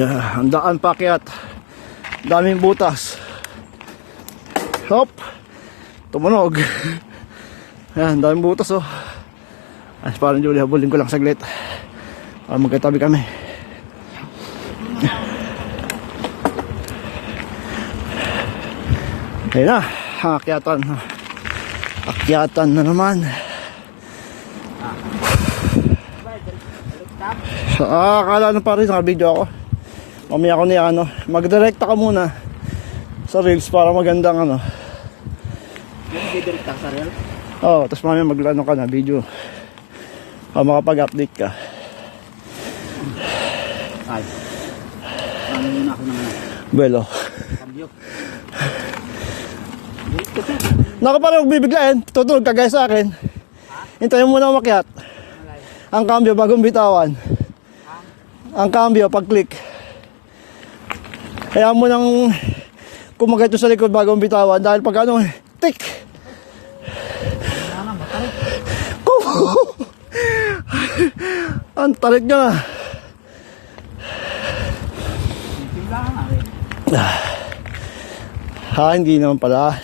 Ang daan pakyat. Daming butas. Hop. Tumunog. Ayan, daming butas oh. Ay, parang Julie, habulin ko lang saglit. Para magkatabi kami. Ayun na, akyatan. Akyatan na naman. Akala na pa rin, naka-video ako. Mamaya ako niya magdirekta ka muna sa reels para magandang Magdirekta sa reels? Oo, tapos mamaya maglano ka na, video. Makapag-update ka. Ay. Ano muna ako naman? Belo. Cambio. Naku, parang bibiglain. Tutulog ka guys sa akin. Hintayin mo na umakyat. Ang cambio bagong bitawan. Ang cambio pag-click. Kaya mo nang kumagat sa likod bagong bitawan dahil pag tik! Ang tarik niya. Hindi naman pala.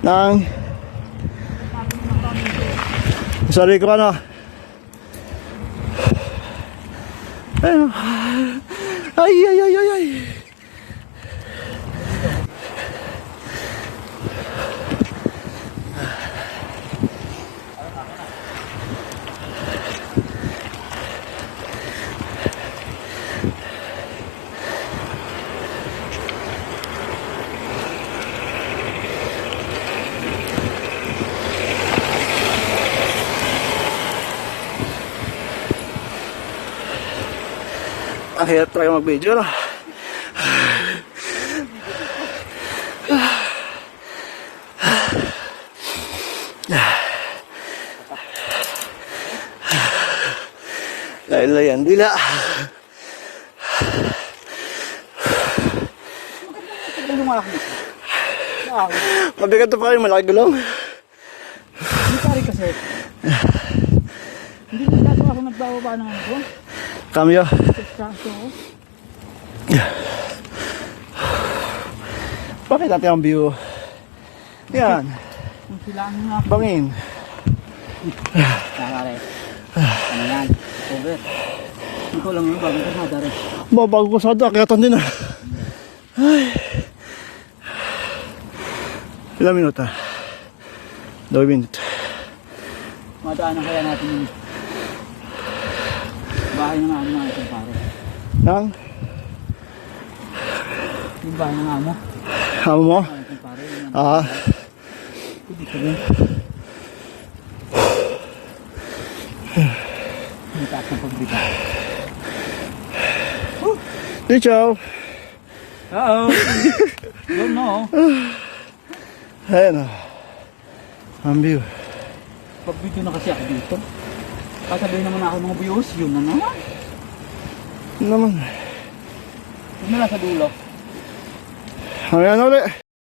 Nang sorry ko ay ang hirap talaga mag-video dahil na yan dila. Mabigat to pa rin, malaki gulong. Hindi pare kasi. Hindi na dato ako nagbababa ng ano ko. Cambio. Bakit natin ang view? Yan. Kung silaan nga. Bangin. Nakare. Ano yan? Over. Ikaw lang yung bagong kasada rin. Bago ko sa akyatan din Ay. Ilang minuto? 2 minuto. Madaanan kaya natin yung bahay ng amo natin pare. Nang? Yung bahay ng amo. Amo mo? Pare. Hindi sabihin. Ang taas ng pagbita. Dicho. Uh-oh. Yun no. Ayan ang view. Pag-video na kasi ako dito. Kasabihin naman ako mga views, yun na naman. Naman. Yun na lang sa dulo. Ayan ulit.